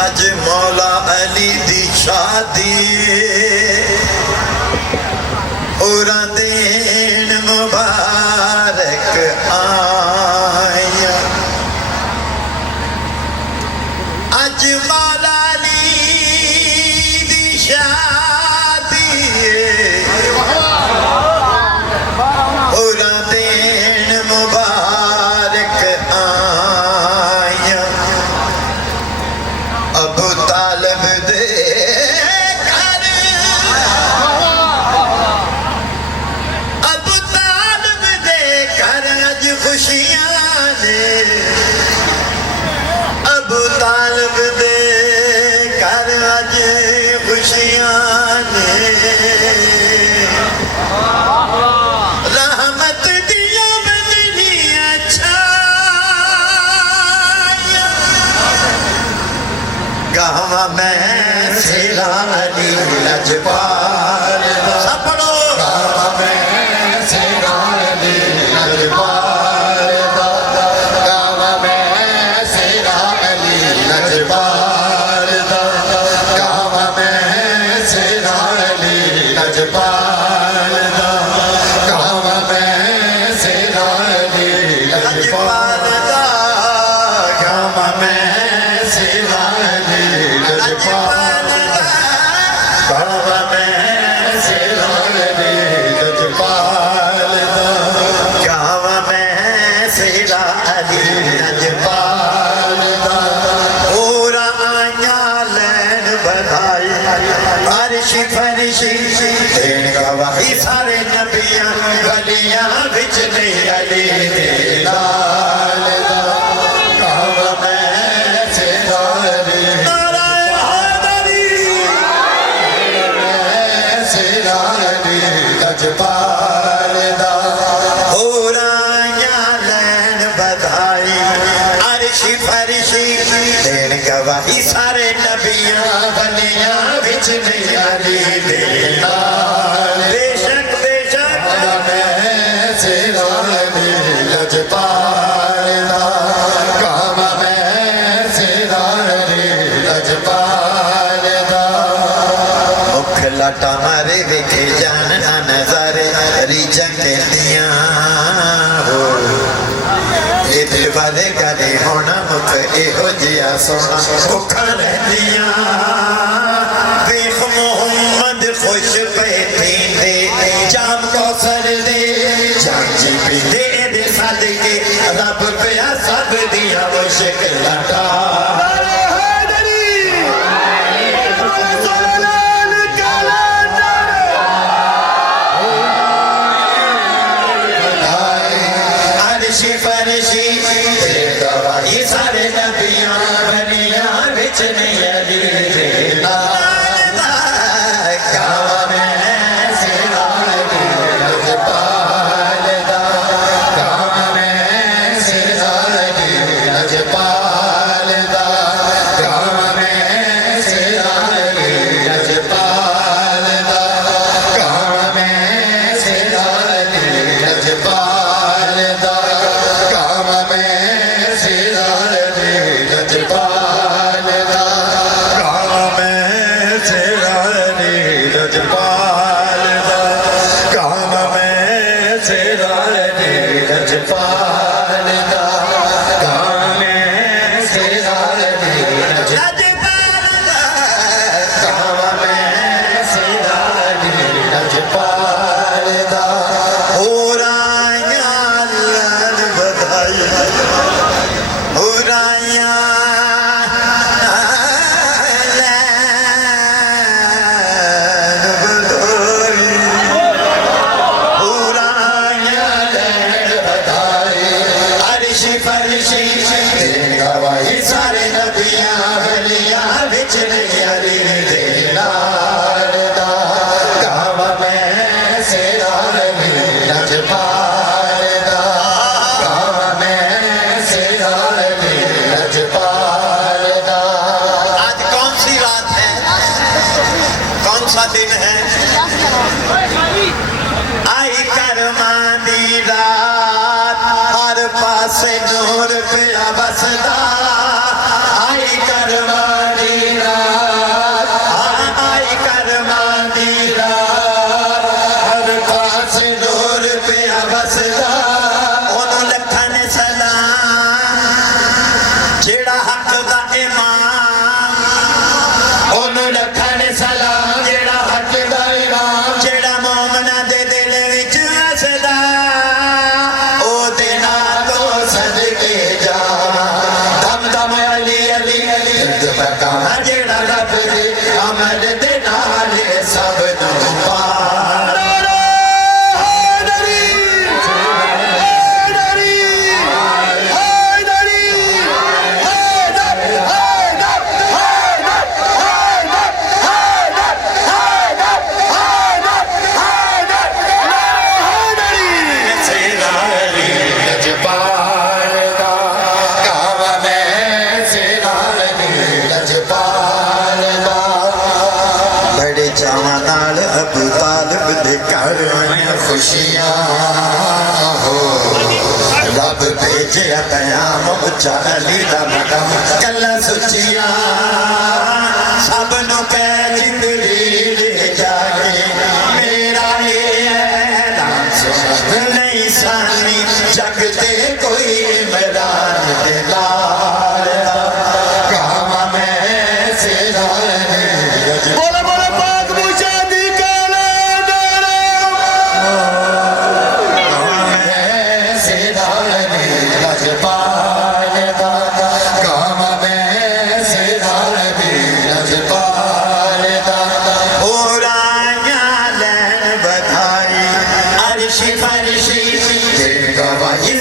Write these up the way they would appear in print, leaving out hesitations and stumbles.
अज मौला अली दी शादी पूरा दिन मुबारक आया। अज मौला अली दी शादी पूरा दिन मुबारक आया। अबू तालिब दे घर अबू तालिब दे घर अज खुशियां ने। अबू तालिब दे घर अज खुशियां ने। रहमत दिया बदलियां छाया। गावा मैं सेरा अली लजपाल सब पढ़ो। गावा मैं सेरा अली लजपाल गावा मैं सेरा अली लजपाल गावा मैं सेरा अली लजपाल गावा मैं सेरा अली लजपाल गावा मैं सेरा अली लजपाल गावा मैं सेरा अली लजपाल गावा मैं सेरा अली लजपाल पूरा आया लैन बधाई अर्शी फरिशी देन गवाही सारे नबियां गलियां बिच नहीं अली दे लाल दा गावा मैं सेरा अली लजपाल दा पूरा आया लैन बधाई अर्शी फरिशी देन गवाही सारे नबियां गलियां बिच नहीं अली दे लाल। बेशक बेशक मैं सेरा अली लजपाल दा गावा मैं सेरा अली लजपाल दा। मुख लाटा मारे वेखे जान ना नजारे रीजा कहदियां हो। ये दिल वाले गाने होना मुख एहो जिया सोना भुखा रहदियां। देख मोहम्मद खुश बैठी दे जाम कौसर दे जाम जी पींदे दे सदके रब पिया सब दिया मुश्क लाटा। अर्शी फरिशी ये सारे नबियां गलियां बिच नहीं अली दे लाल गावा मैं सेरा अली लजपाल गावा मैं सेरा अली लजपाल गावा मैं सेरा अली लजपाल गावा मैं सेरा अली लजपाल गावा मैं सेरा अली लजपाल गावा मैं सेरा अली लजपाल गावा मैं सेरा अली लजपाल गावा मैं सेरा अली लजपाल गावा मैं सेरा अली लजपाल पूरा आया लैन बधाई पूरा आया लैन बधाई पूरा आया लैन बधाई अर्शी फरिशी देन गवाही सारे नबियां गलियां बिच नहीं अली दे लाल दा गावा मैं सेरा अली लजपाल गावा मैं सेरा अली लजपाल। आज कौन सी रात है, कौन सा दिन है? आई करमां दी रात हर पासे नूर पिया बसदा। आई करमां दी पका जेड़ा रब दे अमल दे नाल सब नूं पार अबू तालिब दे घर खुशियां हो रब भेजे कयाम उच्चा अली दा मकाम कला सुचियां सब नु कह जिंदगी जाके मेरा ऐलान सुन नहीं सानी जग ते कोई मैदान दे लाल काम मैं सेरा बोलो बोलो पाक मुझे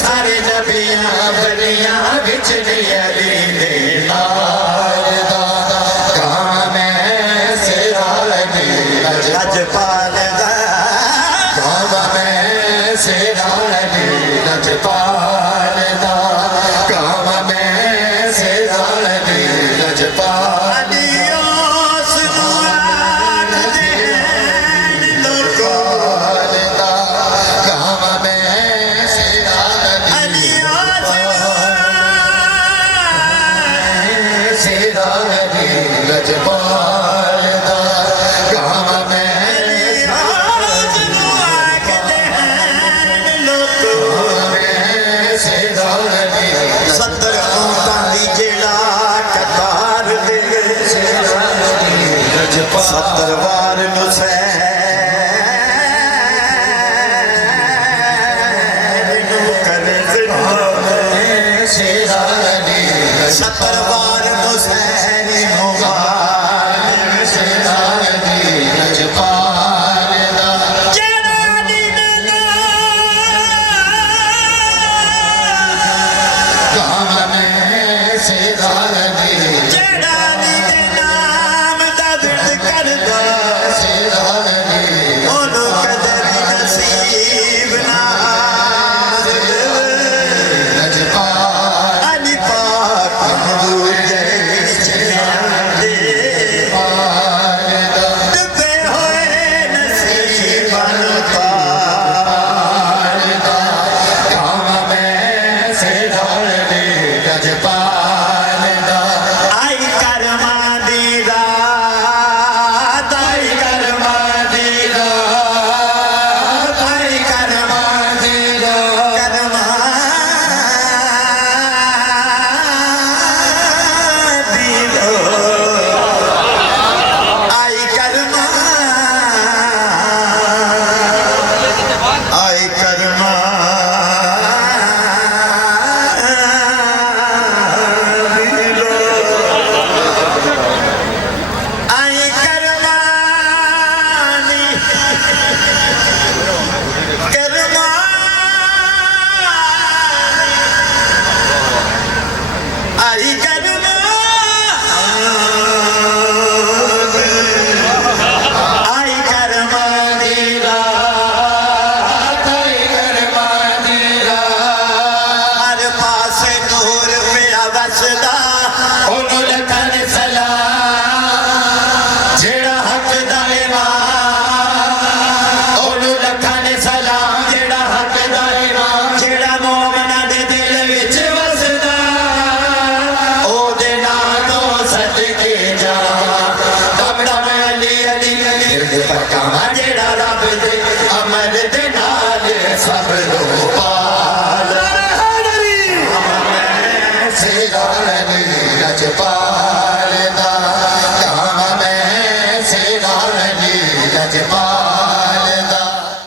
सारे नबियां बलियां बिच अली दे नाल दा काम मैं सिरा लगी लजपाल दा काम मैं सिरा लगी लजपाल दा काम मैं सिरा लगी लजपाल सत्तर बार सत्तर बार मुसैनी